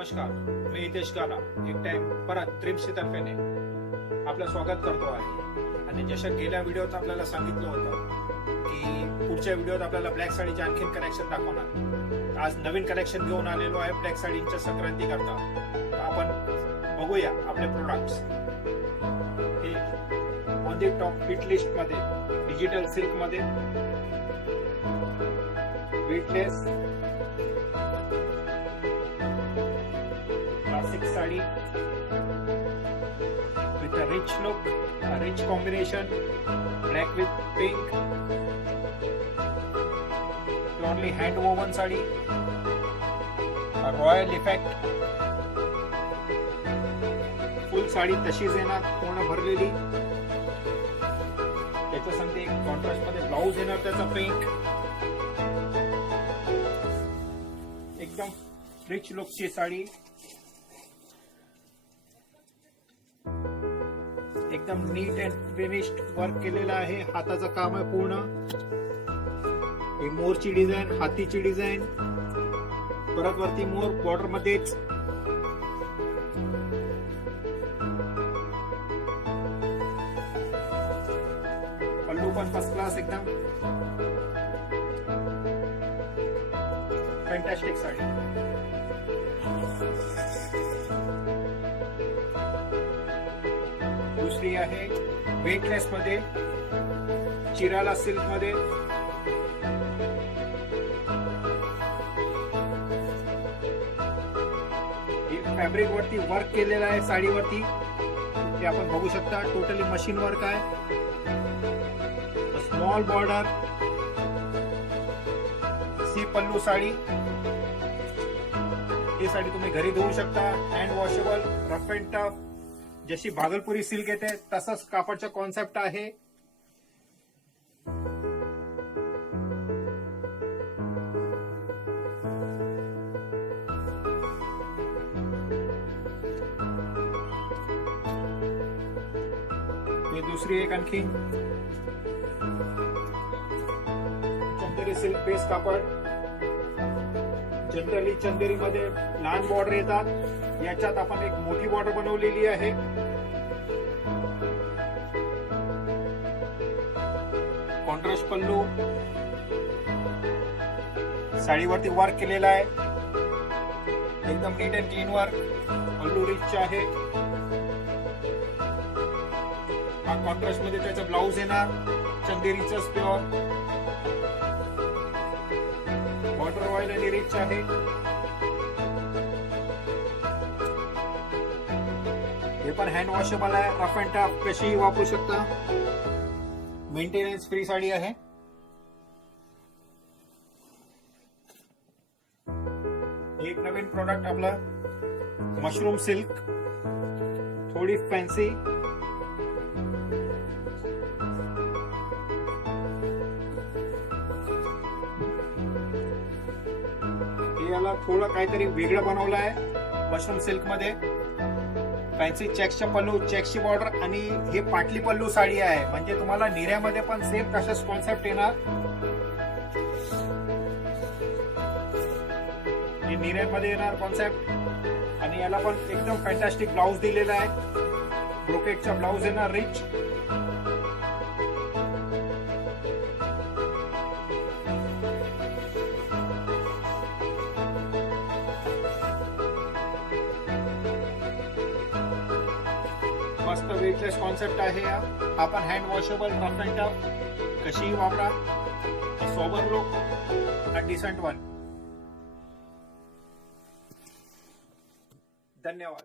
नमस्कार, मी हितेश गाला एक टाइम परत त्रिमशी तर्फेने आपलं स्वागत करतो आहे. आणि जशा गेल्या व्हिडिओत आपल्याला सांगितलं होतं की पुढच्या व्हिडिओत आपल्याला ब्लॅक साडीचे आणखीन कलेक्शन दाखवणार. आज नवीन कलेक्शन घेऊन आलेलो आहे ब्लॅक साडीच्या संक्रांती करता. आपण बघूया आपले प्रोडक्ट्स. हे on the top hit list मध्ये डिजिटल सिल्क मध्ये weightless classic sari with a rich look, a rich combination, black with pink, purely hand woven sari, a royal effect, full sari तशीच येणार पूर्ण भरलेली. त्याच्या संगती एक कॉन्ट्रास्ट मध्ये ब्लाउज येणार त्याचा पिंक. एकदम रिच लुक ची साडी, एकदम नीट अँड फिनिश्ड वर्क केलेलं आहे. हाताचं काम आहे पूर्ण. ही मोरची डिझाईन, हातीची डिझाईन, परत वरती मोर बॉर्डर मध्येच. पल्लू पण फर्स्ट क्लास, एकदम फॅन्टॅस्टिक साडी. दुसरी आहे वेटलेस मध्ये, चिराला सिल्क मध्ये. फॅब्रिक वरती वर्क केलेलं आहे साडीवरती, ते आपण बघू शकता. टोटली मशीन वर्क आहे. स्मॉल बॉर्डर, सी पल्लू साडी. ही साडी तुम्ही घरी धुवू शकता. Hand washable, rough and tough. जशी भागलपुरी सिल्क येते तसंच कापडचा कॉन्सेप्ट आहे. ही दुसरी एक आणखी चंदेरी सिल्क बेस कापड. जनरली चंदेरी मध्ये लहान बॉर्डर येतात, याच्यात आपण एक मोठी बॉर्डर बनवलेली आहे. कॉन्ट्रास्ट पल्लू, साडीवरती वर्क केलेला आहे. एकदम नीट and clean work. Pallu rich आहे. हा कॉन्ट्रास्ट मध्ये त्याचा ब्लाउज येणार चंदेरीचाच प्युअर. बॉर्डर रॉयल आणि रिच आहे. हे पण हँड वॉशेबल आहे. रफ अँड टफ कशीही वापरू शकता. मेंटेनन्स फ्री साडी आहे. एक नवीन प्रोडक्ट आपला मशरूम सिल्क, थोडी फॅन्सी. याला थोडं काहीतरी वेगळं बनवलं आहे मशरूम सिल्क मध्ये. फॅन्सी चेक्सच्या पल्लू, चेक्सची बॉर्डर आणि हे पाटली पल्लू साडी आहे. म्हणजे तुम्हाला निर्यामध्ये पण सेम तशाच कॉन्सेप्ट येणार. हे निर्यामध्ये येणार कॉन्सेप्ट. आणि याला पण एकदम फॅन्टॅस्टिक ब्लाउज दिलेला आहे. ब्रोकेटचा ब्लाउज येणार रिच. मस्त वेटलेस कॉन्सेप्ट आहे. हा पण hand washable, rough and tough, कशीही वापरा. Sober look and decent one. धन्यवाद.